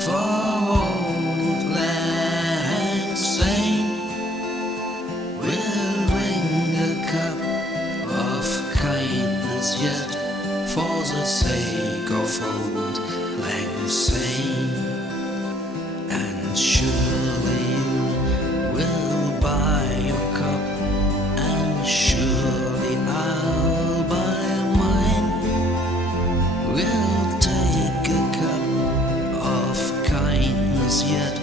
For old lang syne will drink a cup of kindness yet, for the sake of old lang syne. And surely you will buy your cup, and surely I'll buy mine. We'll take a cup of kindness yet,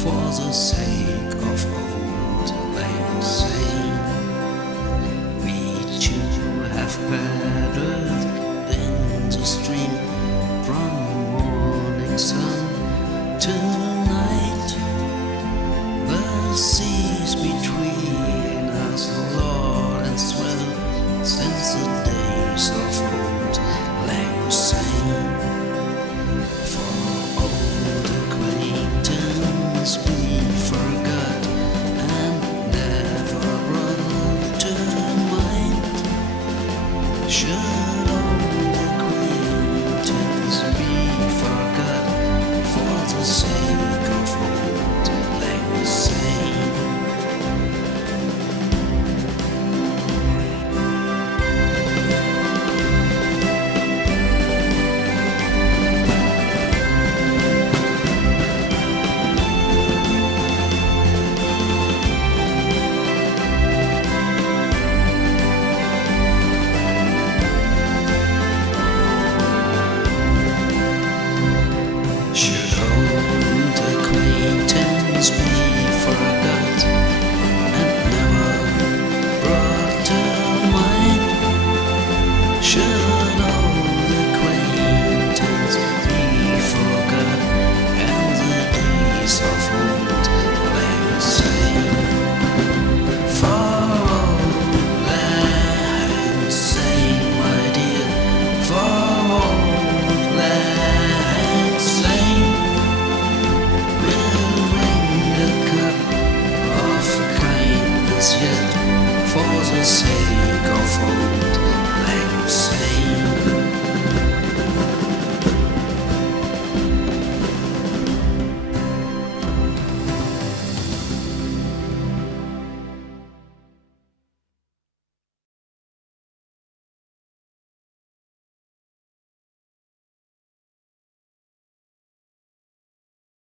for the sake of old lang syne. We two have paddled in the stream from morning sun to night. The seas between us, Lord, and swell since the days of old lang syne. For old acquaintance we forgot and never brought to mind. Should old acquaintance be forgot for the sake of old lang syne? Should old acquaintance be